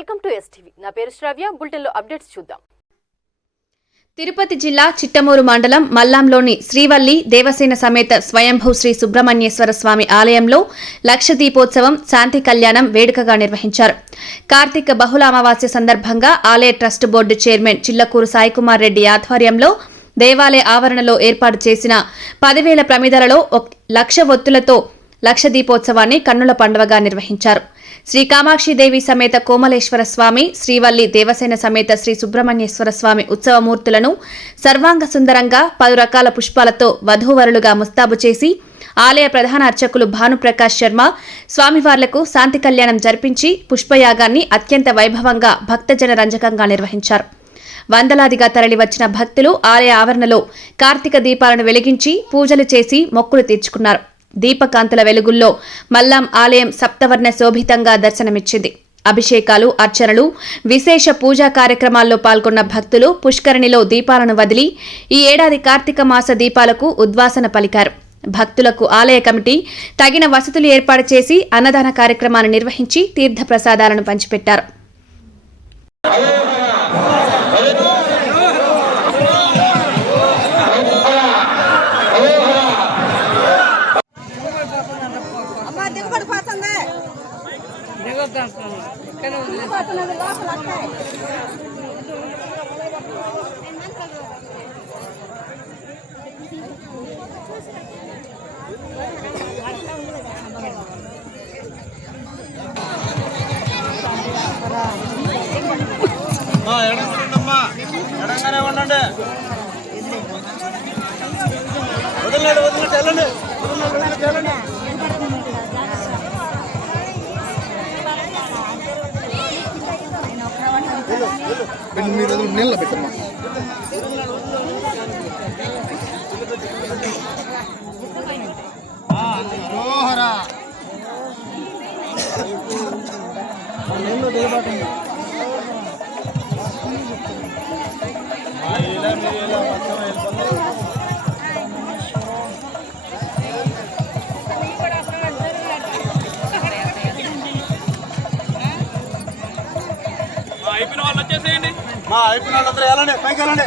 Welcome to STV. నా పేరు శ్రావ్య. బులెటిన్లో అప్డేట్స్ చూద్దాం. తిరుపతి జిల్లా చిట్టమూరు మండలం మల్లాంలోని శ్రీవల్లి దేవసేన సమేత స్వయంభూ శ్రీ సుబ్రహ్మణ్యేశ్వర స్వామి ఆలయంలో లక్ష దీపోత్సవం శాంతి కళ్యాణం వేడుకగా నిర్వహించారు. కార్తీక బహుళ అమావాస్య సందర్భంగా ఆలయ trust board chairman Chillakuru Saikumar Reddy ఆధ్వర్యంలో దేవాలయ ఆవరణలో ఏర్పాటు చేసిన 10,000 ప్రమిదలలో 1,00,000 ఒత్తులతో లక్ష దీపోత్సవాన్ని కన్నుల పండువగా నిర్వహించారు. శ్రీ కామాక్షిదేవి సమేత కోమలేశ్వర స్వామి, శ్రీవల్లి దేవసేన సమేత శ్రీ సుబ్రహ్మణ్యేశ్వర స్వామి ఉత్సవమూర్తులను సర్వాంగ సుందరంగా 10 రకాల పుష్పాలతో వధూవరులుగా ముస్తాబు చేసి ఆలయ ప్రధాన అర్చకులు భానుప్రకాష్ శర్మ స్వామివార్లకు శాంతి కళ్యాణం జరిపించి పుష్పయాగాన్ని అత్యంత వైభవంగా భక్తజన రంజకంగా నిర్వహించారు. వందలాదిగా తరలివచ్చిన భక్తులు ఆలయ ఆవరణలో కార్తీక దీపాలను వెలిగించి పూజలు చేసి మొక్కులు తీర్చుకున్నారు. దీపకాంతుల వెలుగుల్లో మల్లాం ఆలయం సప్తవర్ణ శోభితంగా దర్శనమిచ్చింది. అభిషేకాలు, అర్చనలు, విశేష పూజా కార్యక్రమాల్లో పాల్గొన్న భక్తులు పుష్కరిణిలో దీపాలను వదిలి ఈ ఏడాది కార్తీక మాస దీపాలకు ఉద్వాసన పలికారు. భక్తులకు ఆలయ కమిటీ తగిన వసతులు ఏర్పాటు చేసి అన్నదాన కార్యక్రమాన్ని నిర్వహించి తీర్థ ప్రసాదాలను పంచిపెట్టారు. మీరు నీళ్ళ పెట్టమ్మా. అయిపోయిన వాళ్ళు వచ్చేసేయండి. అయిపోయిన వాళ్ళందరూ వెళ్ళండి, పైకి వెళ్ళండి.